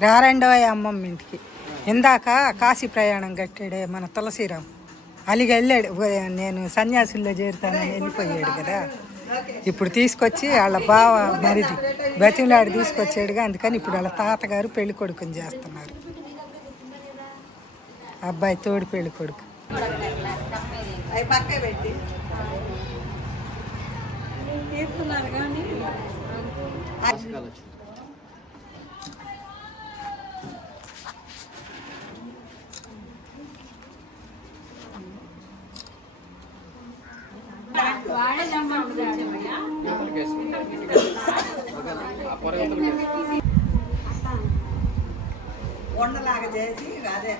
రారెండో అమ్మమ్మ ఇంటికి. ఇందాక కాశీ ప్రయాణం కట్టాడే మన తులసిరాం, అలిగి వెళ్ళాడు. నేను సన్యాసుల్లో చేరుతానని వెళ్ళిపోయాడు కదా, ఇప్పుడు తీసుకొచ్చి వాళ్ళ బావ మరిది బతిలాడు తీసుకొచ్చాడుగా, అందుకని ఇప్పుడు వాళ్ళ తాతగారు పెళ్లి కొడుకుని చేస్తున్నారు. అబ్బాయి తోడు పెళ్లి కొడుకు. వండలాగా చేసి అదే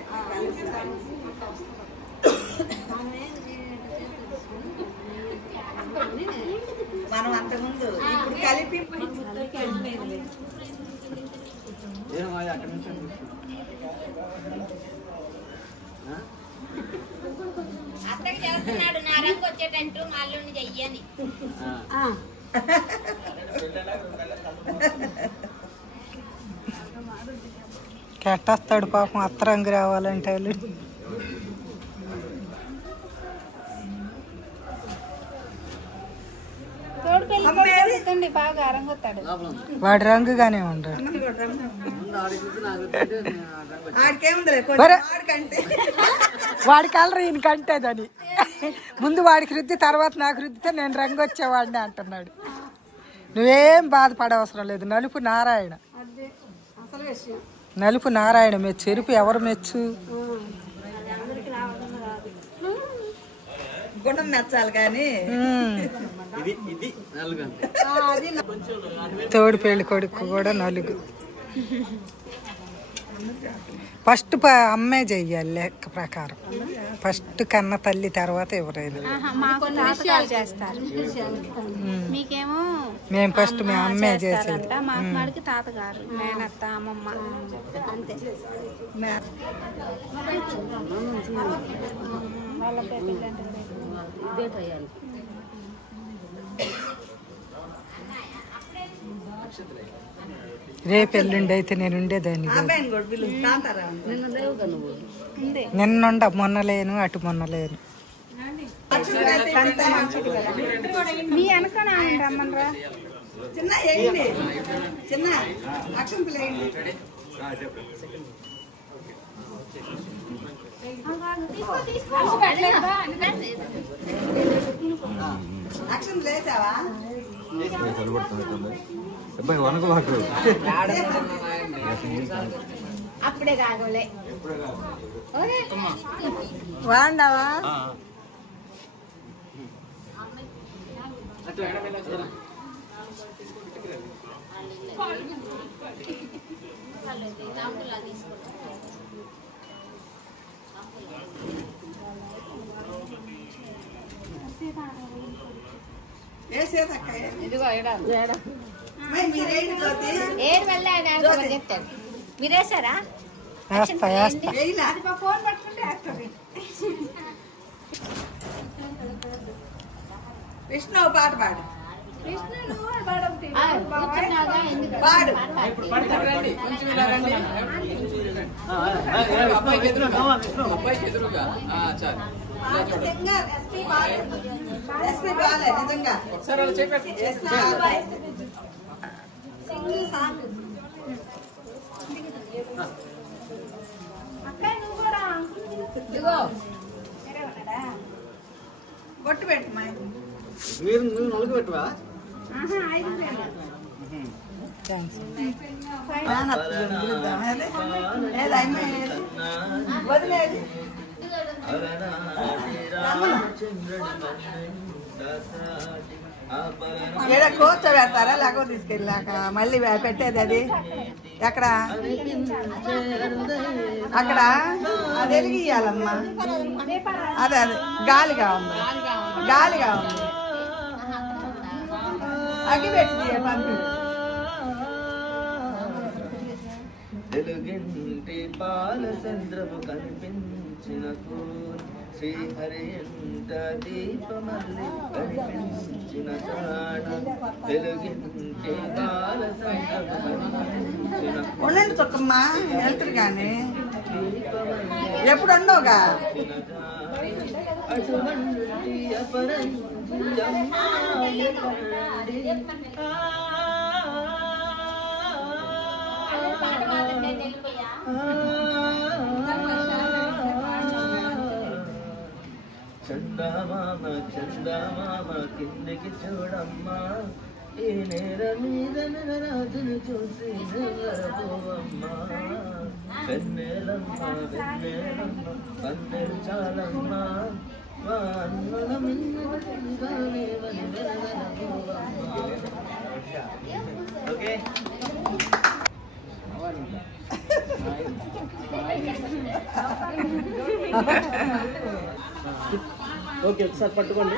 మనం అంతకుముందు ఇప్పుడు కలిపి అత్తకి చేస్తున్నాడు నా రంగు వచ్చేటట్టు మళ్ళీ చెయ్యని. కెట్టేస్తాడు పాపం అత్తరంగు రావాలంటే వాళ్ళు. వాడి రంగుగానే ఉండడు. వాడి కలర్ ఈయన కంటేదని ముందు వాడికి రుద్ది తర్వాత నాకు రుద్దితే నేను రంగు వచ్చేవాడిని అంటున్నాడు. నువ్వేం బాధపడవసరం లేదు. నలుపు నారాయణ, నలుపు నారాయణ మెచ్చు, ఎరుపు ఎవరు మెచ్చు? గుణం మెచ్చాలి కానీ. తోడు పెళ్లి కొడుకు కూడా నలుగు. ఫస్ట్ అమ్మే చెయ్యాలి లెక్క ప్రకారం. ఫస్ట్ కన్న తల్లి తర్వాత ఎవరైనా. మేము ఫస్ట్ మేము అమ్మే చేసేది. తాతగారు మేనత్త అమ్మమ్మ అంతే. వాళ్ళ రేపు ఎల్లుండి అయితే నేను ఉండేదాన్ని. నిన్నుండ మొన్న లేను, అటు మొన్న లేను. మీ వెనక రమ్మనరా. చిన్న చిన్న అక్షంతలు వేయండి. అక్షంతలు వేసావా? అప్పుడే కాగలే వాండావా? మీరేసారా? విష్ణు పాట పాడు. బొట్టు పెట్టు మీరు నలుగు పెట్టువా? వదిలేదు ఏడ కూర్చోబెడతారా లేకపోతే తీసుకెళ్ళాక మళ్ళీ పెట్టేది అది ఎక్కడ అక్కడ అది వెలిగియాలమ్మా. అదే అదే గాలిగా ఉంది, గాలిగా ఉంది. అగ్గి పెట్టి పంపి. తెలుగింటి పాల చంద్రము కనిపించ శ్రీహరియంత దీపమల్లి కనిపించిన తాణ వెలుగించే బాల సంగమించిన ఉండండి చొక్కమ్మా వెళ్తారు కానీ ఎప్పుడు ఉండవుగా అటువంటి అపరంజి అమ్మాయి కండి. చందమామ చందమామ కిందికి చూడమ్మా ఈ నేల మీద రాజును చూసి నివ్వరపోవమ్మా వెన్నెలమ్మ వెన్నెలమ్మ పందెలు చాలమ్మా మా అన్నల మిన్నగానే ఓకే ఓకే ఒకసారి పట్టుకోండి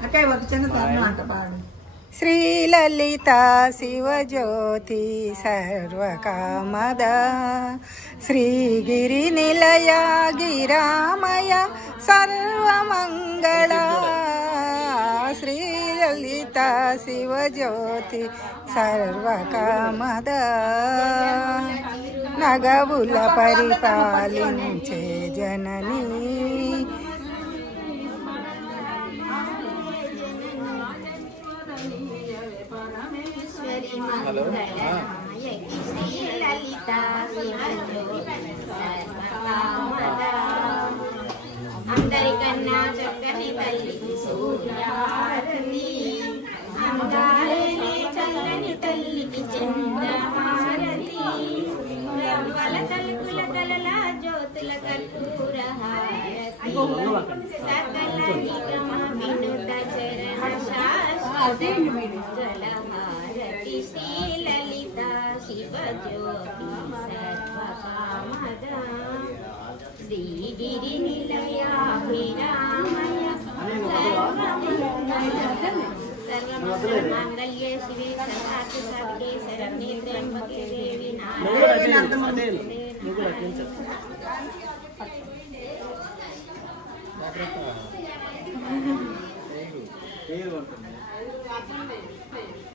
అక్కయ్య ఒక చిన్న సన్నం అంట పాడు. శ్రీలలిత శివజ్యోతి సర్వకామద శ్రీగిరి నిలయ గిరామయ సర్వమంగళ శ్రీలలిత శివజ్యోతి సర్వకామద నగవుల పరిపాలించే జననీ అందరికన్నా చక్కని తల్లికి సూర్యహారతి అందాలనే చల్లని తల్లికి చంద్రహారతి రవ్వల తలుపుల కలల జ్యోతుల కర్పూర హారతి సకల నిగమ వినుత చరణ శాశ్వతి జలహారతి శ్రీలలిత శివజ్యోతి సర్వకామద శ్రీగిరి నిలయాభిరామయ సర్వమంగళ్యే శివే సర్వార్థ సాధికే శరణ్యే త్ర్యంబకే దేవి నారాయణి